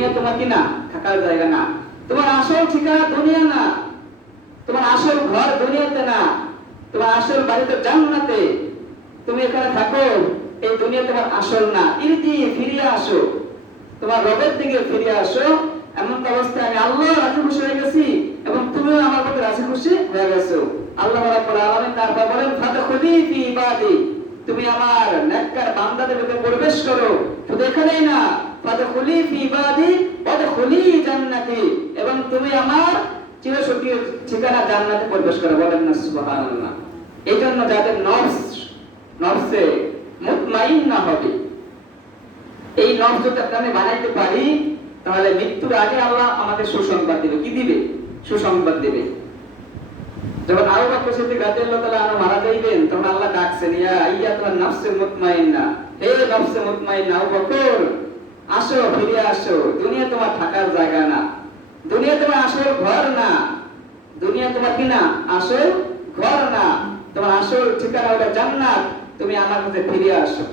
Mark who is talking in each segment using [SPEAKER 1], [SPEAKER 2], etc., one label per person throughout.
[SPEAKER 1] দুনিয়া তোমার কি না, থাকার জায়গা না। তোমার আসল ঠিকানা দুনিয়া না। তোমার আসল ঘর দুনিয়াতে না। তোমার আসল বাড়িতে জান্নাতে। তুমি এখানে থাকো, এই দুনিয়া তোমার আসল না। ইরজি ফিরিয়ে আসো। তোমার রবের দিকে ফিরে আসো। এমন অবস্থায় আমি আল্লাহ রাজি খুশি হয়ে গেছি এবং তুমিও আমার প্রতি রাজি খুশি হয়ে গেছো। আল্লাহ রাব্বুল তারপর বলেন, ফাদখুলি ফি ইবাদি। তুমি আমার নেককার বান্দাদের ভিতরে প্রবেশ করো। শুধু এখানেই না ফাদখুলি ফি জান্নাতি। এবং তুমি আমার চিরসুখী ঠিকানা জান্নাতে প্রবেশ বলেন না, সুবহানাল্লাহ। এই জন্য যাদের নফস, নফসে মুতমাইন্না হবে, এই নফস যদি বানাইতে পারি, তাহলে মৃত্যুর আগে আল্লাহ আমাকে সুসংবাদ দিবে। কি দিবে? সুসংবাদ দিবে। যখন আবু বকর সিদ্দিক রাদিয়াল্লাহু তাআলা আনহু মারা যাইবেন, তখন আল্লাহ ডাকছেন, ইয়া আইয়াতুন নাফসে মুতমাইন্না। হে নফসে মুতমাইন্না, আবু বকর! আসো, ফিরে আসো। দুনিয়া তোমার থাকার জায়গা না। দুনিয়া তোমার আসল ঘর না। দুনিয়া তোমার কি না? আসল ঘর না। তোমার আসল ঠিকানা হলো জান্নাত। তুমি আমার কাছে ফিরে আসো।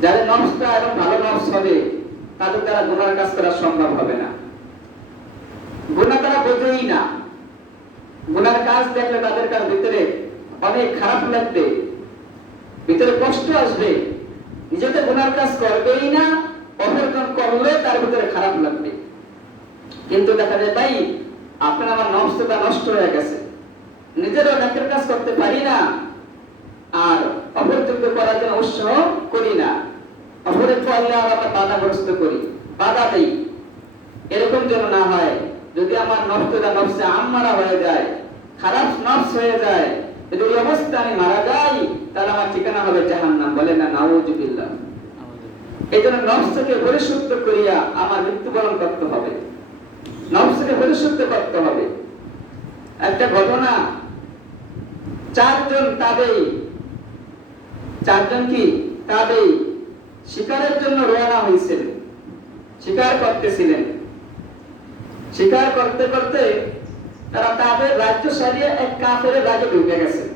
[SPEAKER 1] যাদের নফসটা এবং ভালো নফস হবে, তাদের দ্বারা গুনার কাজ করা সম্ভব হবে না। গুণা তারা বোঝেই না। গুনার কাজ দেখলে তাদের কার ভিতরে অনেক খারাপ লাগবে। ভিতরে কষ্ট আসবে। নিজেতে গুনার কাজ করবেই না অপরজন করলে তার ভিতরে খারাপ লাগবে। কিন্তু দেখা যায়, ভাই, আপনার আমার নফসটা নষ্ট হয়ে গেছে। নিজেরও নেকের কাজ করতে পারি না, আর অপরযোগ্য করার জন্য উৎসাহ করি না। অপরের করলে আর আমরা বাধাগ্রস্ত করি, বাধা দেই। এরকম যেন না হয়, যদি আমার নষ্টটা নফসে আম্মারা হয়ে যায়, খারাপ নফস হয়ে যায়, যদি অবস্থা আমি মারা আমার ঠিকানা হবে জাহান্নাম, বলে না, নাউজুবিল্লাহ। এই জন্য নফসকে পরিশুদ্ধ করিয়া আমার মৃত্যুবরণ করতে হবে। নফসকে পরিশুদ্ধ করতে হবে। একটা ঘটনা, চারজন তাবেই, চারজন কি? তাবেই শিকারের জন্য রওনা হয়েছিলেন শিকার করতেছিলেন। শিকার করতে করতে তারা তাদের রাজ্য সারিয়ে এক কাফের রাজ্যে ঢুকে গেছে।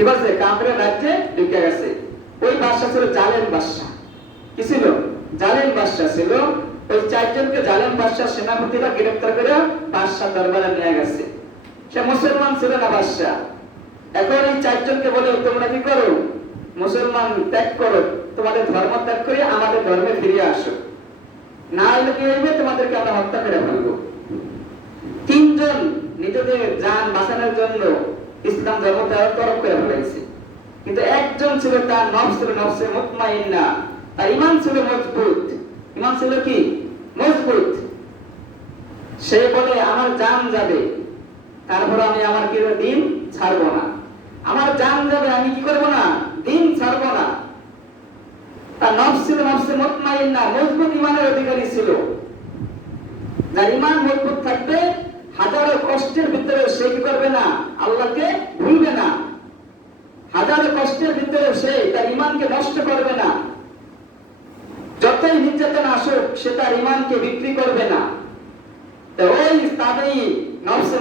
[SPEAKER 1] কি বলছে কাফের রাজ্যে ঢুকে গেছে। ওই বাদশা ছিল জালেম বাদশা। কি ছিল? জালেম বাদশা ছিল। ওই চারজনকে জালেম বাদশা সেনাপতিরা গ্রেফতার করে বাদশা দরবারে নিয়ে গেছে। সে মুসলমান ছিল না বাদশা। এখন এই চারজনকে বলে, তোমরা কি করো? মুসলমান ত্যাগ করো। তোমাদের ধর্ম ত্যাগ করে আমাদের ধর্মে ফিরে আসো। না হলে কি হইবে? তোমাদেরকে আমরা হত্যা করে ফেলব। তিনজন নিজেদের জান বাঁচানোর জন্য ইসলাম ধর্ম ত্যাগ তরফ করে ফেলাইছে কিন্তু একজন ছিল তার নফস ছিল নফসে মুতমাইন্না। তার ইমান ছিল মজবুত। ইমান ছিল কি? মজবুত। সে বলে, আমার জান যাবে। তারপর আমি আমার কি দিন ছাড়বো না। আমার জান যাবে, আমি কি করব না? দিন ছাড়বো না। তার নফস ছিল নফসে মুতমাইন্না, মজবুত ইমানের অধিকারী ছিল। যার ইমান মজবুত থাকবে হাজারো কষ্টের ভিতরে সে কি করবে না? আল্লাহকে ভুলবে না। হাজারো কষ্টের ভিতরে সে তার ইমানকে নষ্ট করবে না। যতই নির্যাতন আসুক, সে তার ইমানকে বিক্রি করবে না। ওই তাবেই নফসে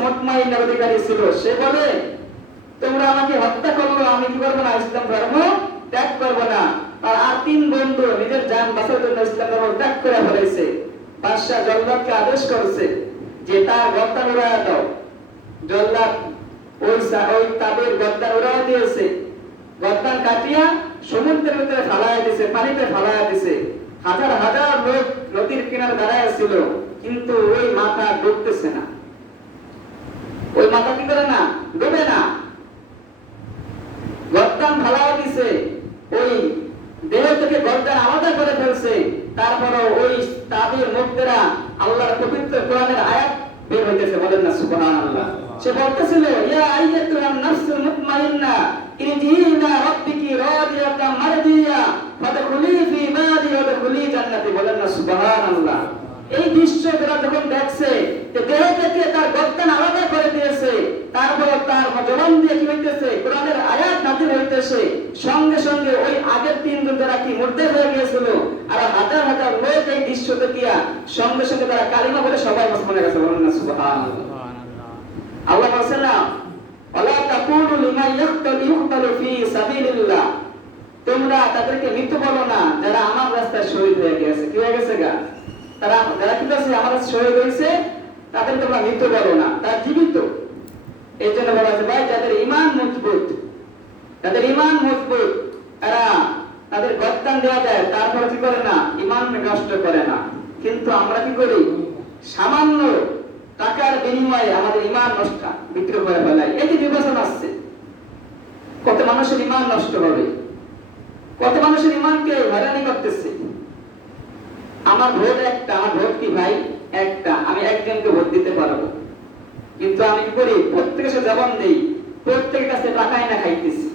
[SPEAKER 1] অধিকারী ছিল। সে বলে, তোমরা আমাকে হত্যা করল, আমি কি করব না? ইসলাম ধর্ম ত্যাগ করব না। আর তিন বন্ধু নিজের জান বাঁচার জন্য ইসলাম ধর্ম ত্যাগ করে ফেলেছে। বাদশাহ জল্লাদকে আদেশ করেছে যে তার গদ্দার উড়াইয়া দাও। জল্লাদ ওই ওই তাদের গদ্দার উড়াইয়া দিয়েছে। গদ্দার কাটিয়া সমুদ্রের ভিতরে ফালাইয়া দিছে, পানিতে ফালাইয়া দিছে। হাজার হাজার লোক নদীর কিনার দাঁড়ায় ছিল, কিন্তু ওই মাথা ডুবতেছে না। ওই মাথা কি করে না ডুবে না গদ্দান ফালাইয়া দিছে ওই দেহ থেকে গদ্দান আলাদা করে ফেলছে তারপরও ওই তাদের মুক্তেরা আল্লাহর পবিত্র কোরআনের আয়াত বের হইতেছে বলেন না সুবহানাল্লাহ সে বলতেছিল এই দৃশ্য তারা যখন দেখছে দেহ থেকে তার গদ্দান আলাদা করে দিয়েছে, তারপর তার জবান দিয়ে কি হইতেছে, কোরআনের আয়াত নাজিল হইতেছে, সঙ্গে সঙ্গে ওই আগের তিনজন যারা কি মধ্যে হয়ে গিয়েছিল, আর হাজার হাজার লোক এই দৃশ্য দেখিয়া সঙ্গে সঙ্গে তারা কালিমা বলে সবাই মুসলমানের কাছে বলেন না, সুবহানাল্লাহ। আল্লাহ বলছেন না ওয়ালা তাকুলু লিমা ইয়াকতালু, ইউকতালু ফি সাবিলিল্লাহ। তোমরা তাদেরকে মৃত্যু বলো না, যারা আমার রাস্তায় শহীদ হয়ে গেছে। কি হয়ে গেছে গা? তারা যারা কি করছে, আমার শহীদ হয়েছে তাদের তোমরা মৃত্যু বলো না। তার জীবিত। এই জন্য বলা হয়েছে, ভাই, যাদের ইমান মজবুত, যাদের ইমান মজবুত এরা তাদের গত্তান দেওয়া যায়, তারপর কি করে না? ইমান নষ্ট করে না। কিন্তু আমরা কি করি? সামান্য টাকার বিনিময়ে আমাদের ইমান নষ্ট, বিক্রি করে ফেলাই এই যে নির্বাচন আসছে, কত মানুষের ইমান নষ্ট হবে, কত মানুষের ইমানকে হয়রানি করতেছে। আমার ভোট একটা, আমার ভোট কি ভাই? একটা। আমি একজনকে ভোট দিতে পারব। কিন্তু আমি কি করি? প্রত্যেকের সাথে জবান দেই, প্রত্যেকের কাছে টাকাই না খাইতেছি।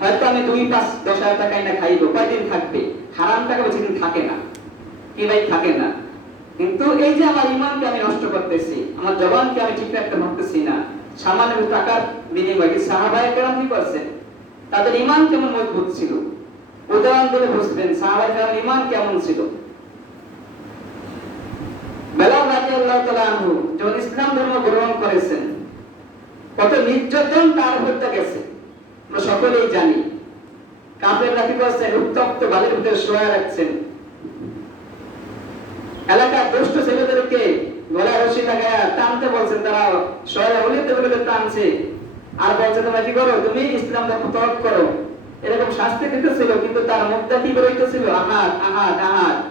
[SPEAKER 1] হয়তো আমি দুই, পাঁচ, দশ হাজার টাকাই না খাইবো, কয়দিন থাকবে? হারাম টাকা বেশি দিন থাকে না। কি ভাই? থাকে না। কিন্তু এই যে আমার ইমানকে আমি নষ্ট করতেছি, আমার জবানকে আমি ঠিক রাখতে পারতেছি না, সামান্য টাকার বিনিময়ে কি সাহাবায়ে কেরাম কি করছেন? তাদের ইমান কেমন মজবুত ছিল? উদাহরণ দিলে বুঝবেন, সাহাবায়ে কেরাম ইমান কেমন ছিল? আনহু যখন ইসলাম ধর্ম গ্রহণ করেছেন, কত নির্যাতন তার গেছে। আমরা সকলেই জানি। কাফেররা কি করছেন? উত্তপ্ত বালির ভিতরে শোয়া রাখছেন। এলাকার দুষ্ট ছেলেদেরকে গলায় রশি লাগায় টানতে বলছেন, তারা শহরে অলিতে গলিতে টানছে। আর বলছে, তোমরা কি করো? তুমি ইসলাম ধর্ম ত্যাগ করো। এরকম শাস্তি দিতেছিল, কিন্তু তার মুখটা কি বেরোইতেছিল? আহাত আহাত আহাত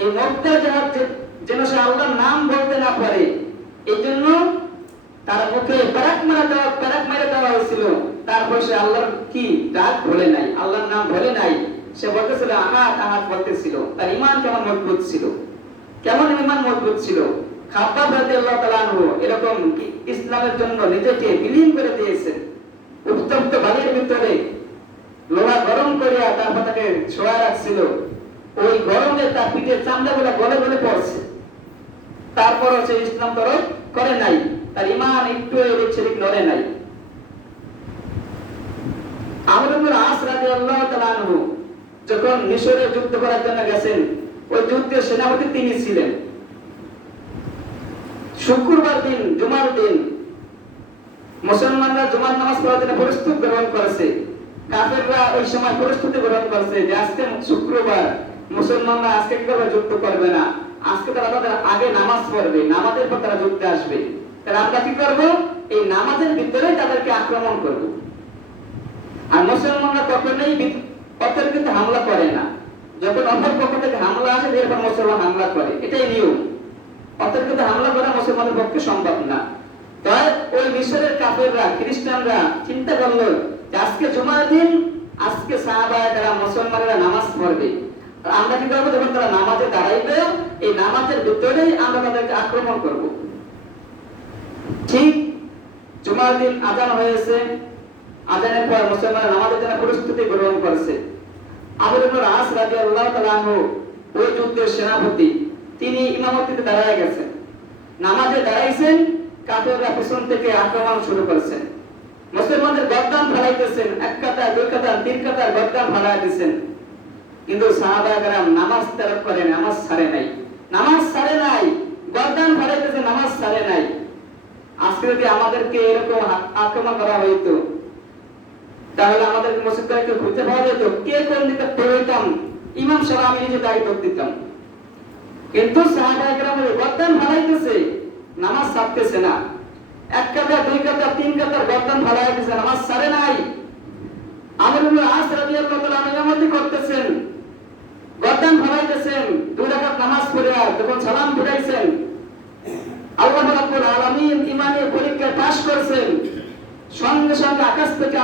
[SPEAKER 1] এই মুখটা যাহার যে- যেন সে আল্লাহর নাম বলতে না পারে, এই জন্য তার মুখে প্যারাক মারা দেওয়া, প্যারাক মেরে দেওয়া হয়েছিল। তারপর সে আল্লাহর কি ডাক ভোলে নাই, আল্লাহর নাম ভোলে নাই। সে বলতেছিল আহাত আহাত বলতেছিল। তার ইমান কেমন মজবুত ছিল? কেমন ইমান মজবুত ছিল? আনহু এরকম ইসলামের জন্য নিজেকে বিলীন করে দিয়েছেন উত্তপ্ত বালির ভিতরে লোহা গরম করিয়া তারপর ছোঁয়া রাখছিল। ওই গরমে তার পিঠের চামড়াগুলো গলে গলে পড়ছে। তারপরও সে ইসলাম তরফ করে নাই। তার ইমান একটু এদিক নড়ে নাই। আমর ইবনে আস রাদিয়াল্লাহু তাআলা আনহু যখন মিশরে যুদ্ধ করার জন্য গেছেন ওই যুদ্ধের সেনাপতি তিনি ছিলেন। শুক্রবার দিন, জুমার দিন, মুসলমানরা জুমার নামাজ পড়ার জন্য প্রস্তুত গ্রহণ করেছে। কাফেররা ওই সময় প্রস্তুতি গ্রহণ করছে যে আজকে শুক্রবার, মুসলমানরা আজকে কি করবে যুদ্ধ করবে না? আজকে তারা তাদের আগে নামাজ পড়বে, নামাজের পর তারা যুদ্ধে আসবে। তাহলে আমরা কি করব? এই নামাজের ভিতরেই তাদেরকে আক্রমণ করব। আর মুসলমানরা কখনোই বিদ- অতর্কিত হামলা করে না। যখন অপর পক্ষ থেকে হামলা আসে, এরপর মুসলমান হামলা করে। এটাই নিয়ম। অতর্কিত হামলা করা মুসলমানের পক্ষে সম্ভব না। তাই ওই মিশরের কাফেররা, খ্রিস্টানরা চিন্তা করল আজকে দিন, আজকে সাহাবায়ে তারা মুসলমানেরা নামাজ পড়বে। আর আমরা কি করব? যখন তারা নামাজে দাঁড়াইবে, এই নামাজের ভিতরেই আমরা তাদেরকে আক্রমণ করব। ঠিক জুমার দিন আজান হয়েছে। আজানের পর মুসলমানরা নামাজের জন্য প্রস্তুতি গ্রহণ করেছে। আবুল ওই যুদ্ধের সেনাপতি, তিনি ইমামতিতে দাঁড়ায় গেছেন। নামাজে দাঁড়াইছেন, কাফেররা থেকে আক্রমণ শুরু করেছেন। মুসলমানদের ফালাইতেছেন, এক কাতা দুই কাতা তিন কাতা কিন্তু সাহাবাগরাম নামাজ তেরক করে নামাজ ছাড়ে নাই। নামাজ ছাড়ে নাই গদ্দান ফালাইতেছে নামাজ ছাড়ে নাই। আজকে যদি আমাদেরকে এরকম আক্রমণ করা হইতো তাহলে আমাদের মসজিদকে খুঁজে পাওয়া যেত। কে কোন দিকে পড়তাম? ইমাম সাহেব, আমি নিজে দায়িত্ব দিতাম। কিন্তু সাহাবা কেরামের গদ্দান ফালাইতেছে নামাজ ছাড়তেছে না। এক কাতা, দুই কাতা, তিন কাতার গদ্দান ফালাইতেছে নামাজ ছাড়ে নাই আমর ইবনে আস রাদিয়াল্লাহু তাআলা ইমামতি করতেছেন গদ্দান ফালাইতেছেন দুই রাকাত নামাজ পড়ে যখন সালাম ফিরাইছেন আল্লাহ রাব্বুল আলামিন ইমানের পরীক্ষায় পাশ করছেন সঙ্গে সঙ্গে আকাশ থেকে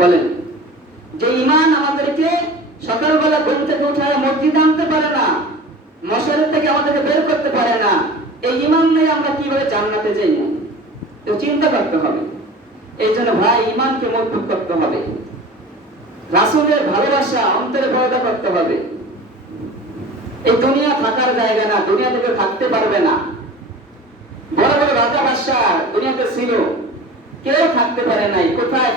[SPEAKER 1] বলেন, যে ইমান আমাদেরকে সকালবেলা ঘুম থেকে উঠায় মসজিদ আনতে পারে না মশারের থেকে আমাদেরকে বের করতে পারে না, এই ইমান নিয়ে আমরা কীভাবে জান্নাতে যাইব তো চিন্তা করতে হবে। এই জন্য ভাই ইমানকে মজবুত করতে হবে। রাসূলের ভালোবাসা অন্তরে পয়দা করতে হবে। এই দুনিয়া থাকার জায়গা না, দুনিয়া থেকে থাকতে পারবে না। বড় বড় রাজা বাদশাহ দুনিয়াতে ছিল, কেউ থাকতে পারে নাই, কোথায়